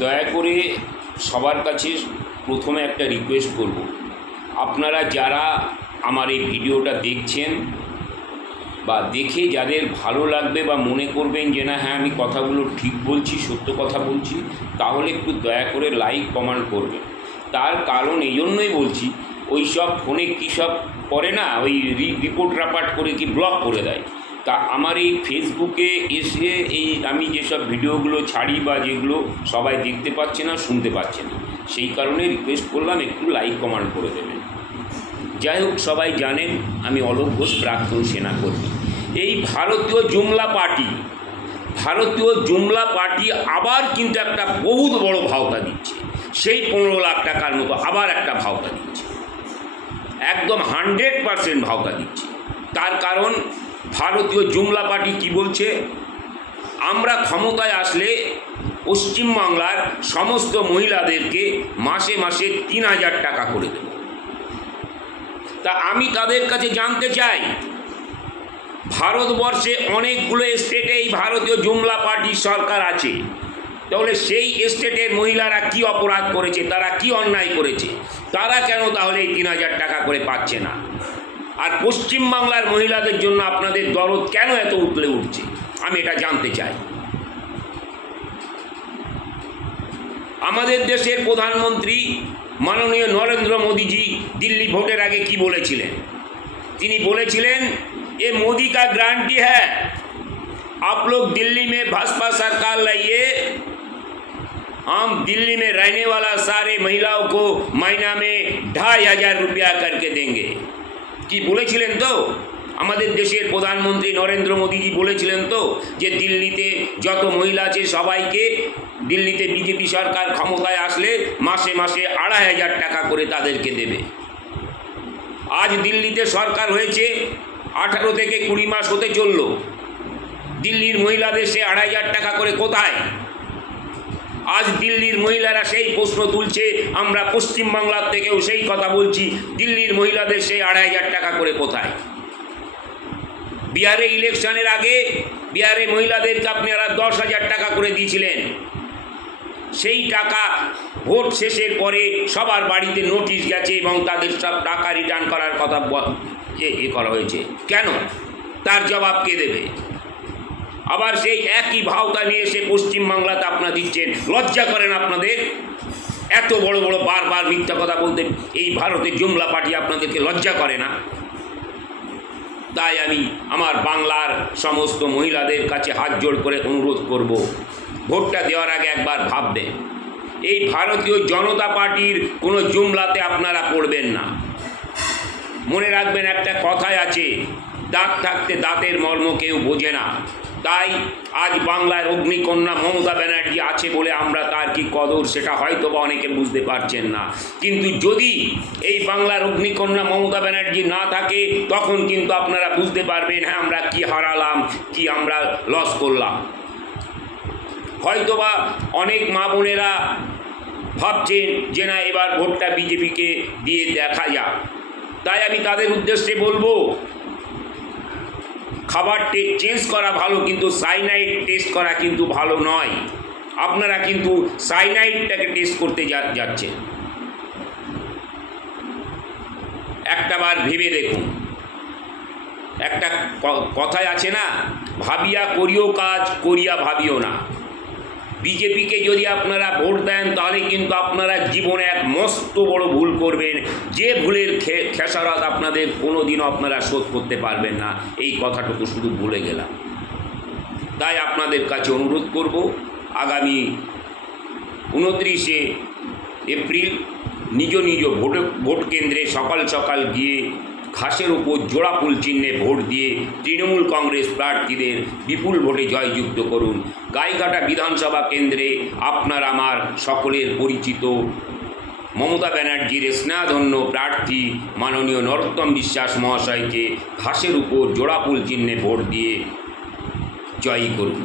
দয়া করে সবার কাছে প্রথমে একটা রিকোয়েস্ট করব, আপনারা যারা আমার এই ভিডিওটা দেখছেন বা দেখে যাদের ভালো লাগবে বা মনে করবেন যে না হ্যাঁ আমি কথাগুলো ঠিক বলছি, সত্য কথা বলছি, তাহলে একটু দয়া করে লাইক কমেন্ট করবেন। তার কারণ এই জন্যই বলছি, ওই সব ফোনে কী সব করে না, ওই রিপোর্ট রাপার্ট করে কি ব্লক করে দেয়। তা আমার এই ফেসবুকে এসে এই আমি যেসব ভিডিওগুলো ছাড়ি বা যেগুলো সবাই দেখতে পাচ্ছে না, শুনতে পাচ্ছে না, সেই কারণে রিকোয়েস্ট করলাম একটু লাইক কমেন্ট করে দেবেন। যাই হোক, সবাই জানেন আমি অলোক ঘোষ, প্রাক্তন সেনাকর্মী। এই ভারতীয় জুমলা পার্টি আবার কিন্তু একটা বহুত বড় ভাওতা দিচ্ছে। সেই 15 লাখ টাকার মতো আবার একটা ভাওতা দিচ্ছে, একদম 100% ভাওতা দিচ্ছে। তার কারণ ভারতীয় জুমলা পার্টি কি বলছে, আমরা ক্ষমতায় আসলে পশ্চিমবাংলার সমস্ত মহিলাদেরকে মাসে মাসে 3000 টাকা করে দেব। তা আমি তাদের কাছে জানতে চাই, ভারতবর্ষে অনেকগুলো স্টেটে এই ভারতীয় জুমলা পার্টির সরকার আছে, তাহলে সেই স্টেটের মহিলারা কি অপরাধ করেছে, তারা কি অন্যায় করেছে, তারা কেন তাহলে এই 3000 টাকা করে পাচ্ছে না? আর পশ্চিমবাংলার মহিলাদের জন্য আপনাদের দরদ কেন এত উতলে উঠছে, আমি এটা জানতে চাই। আমাদের দেশের প্রধানমন্ত্রী মাননীয় নরেন্দ্র মোদীজি দিল্লি ভোটের আগে কি বলেছিলেন? তিনি বলেছিলেন, ये मोदी का गारंटी है, आप लोग दिल्ली में भाजपा सरकार लाइए, हम दिल्ली में रहने वाला सारे महिलाओं को महीना में 2500 रुपया करके देंगे। কি বলেছিলেন তো আমাদের দেশের প্রধানমন্ত্রী নরেন্দ্র মোদীজি বলেছিলেন তো যে দিল্লিতে যত মহিলা আছে সবাইকে, দিল্লিতে বিজেপি সরকার ক্ষমতায় আসলে মাসে মাসে 2500 টাকা করে তাদেরকে দেবে। আজ দিল্লিতে সরকার হয়েছে 18 থেকে 20 মাস হতে চলল, দিল্লির মহিলাদের সে 2500 টাকা করে কোথায়? আজ দিল্লির মহিলারা সেই প্রশ্ন তুলছে, আমরা পশ্চিমবাংলার থেকেও সেই কথা বলছি, দিল্লির মহিলাদের সেই 2500 টাকা করে কোথায়? বিহারে ইলেকশনের আগে বিহারে মহিলাদেরকে আপনারা 10,000 টাকা করে দিয়েছিলেন। সেই টাকা ভোট শেষের পরে সবার বাড়িতে নোটিশ গেছে এবং তাদের সব টাকা রিটার্ন করার কথা করা হয়েছে। কেন? তার জবাব কে দেবে? আবার সেই একই ভাওতা নিয়ে এসে পশ্চিমবাংলাতে আপনারা দিচ্ছেন। লজ্জা করেন আপনাদের? এত বড় বড় বারবার মিথ্যা কথা বলতে এই ভারতের জুমলা পার্টি আপনাদেরকে লজ্জা করে না? তাই আমি আমার বাংলার সমস্ত মহিলাদের কাছে হাত জোড় করে অনুরোধ করব, ভোটটা দেওয়ার আগে একবার ভাববেন। এই ভারতীয় জনতা পার্টির কোনো জুমলাতে আপনারা পড়বেন না। মনে রাখবেন, একটা কথাই আছে, দাঁত থাকতে দাঁতের মর্ম কেউ বোঝে না। তাই আজ বাংলার অগ্নিকন্যা মমতা ব্যানার্জি আছে বলে আমরা তার কি কদর সেটা হয়তো বা অনেকে বুঝতে পারছেন না। কিন্তু যদি এই বাংলার অগ্নিকন্যা মমতা ব্যানার্জি না থাকে, তখন কিন্তু আপনারা বুঝতে পারবেন হ্যাঁ আমরা কি হারালাম, কি আমরা লস করলাম। হয়তোবা অনেক মা বোনেরা ভাবছেন যে না এবার ভোটটা বিজেপিকে দিয়ে দেখা যাক। তাই আমি তাদের উদ্দেশ্যে বলবো, খাবার চেঞ্জ করা ভালো, কিন্তু সাইনাইড টেস্ট করা কিন্তু ভালো নয়। আপনারা কিন্তু সাইনাইডটাকে টেস্ট করতে যাচ্ছেন। একটাবার ভেবে দেখুন। একটা কথায় আছে না, ভাবিয়া করিও কাজ, করিয়া ভাবিও না। বিজেপিকে যদি আপনারা ভোট দেন তাহলে কিন্তু আপনারা জীবনে এক মস্ত বড় ভুল করবেন, যে ভুলের খেসারত আপনাদের কোনো দিনও আপনারা শোধ করতে পারবেন না। এই কথাটুকু শুধু ভুলে গেলাম। তাই আপনাদের কাছে অনুরোধ করব, আগামী 29শে এপ্রিল নিজ নিজ ভোট কেন্দ্রে সকাল সকাল গিয়ে ঘাসের উপর জোড়া ফুল চিহ্নে ভোট দিয়ে তৃণমূল কংগ্রেস প্রার্থীদের বিপুল ভোটে জয়যুক্ত করুন। গাইঘাটা বিধানসভা কেন্দ্রে আপনার আমার সকলের পরিচিত মমতা ব্যানার্জির স্নেহধন্য প্রার্থী মাননীয় নরোত্তম বিশ্বাস মহাশয়কে ঘাসের উপর জোড়া ফুল চিহ্নে ভোট দিয়ে জয়ী করুন।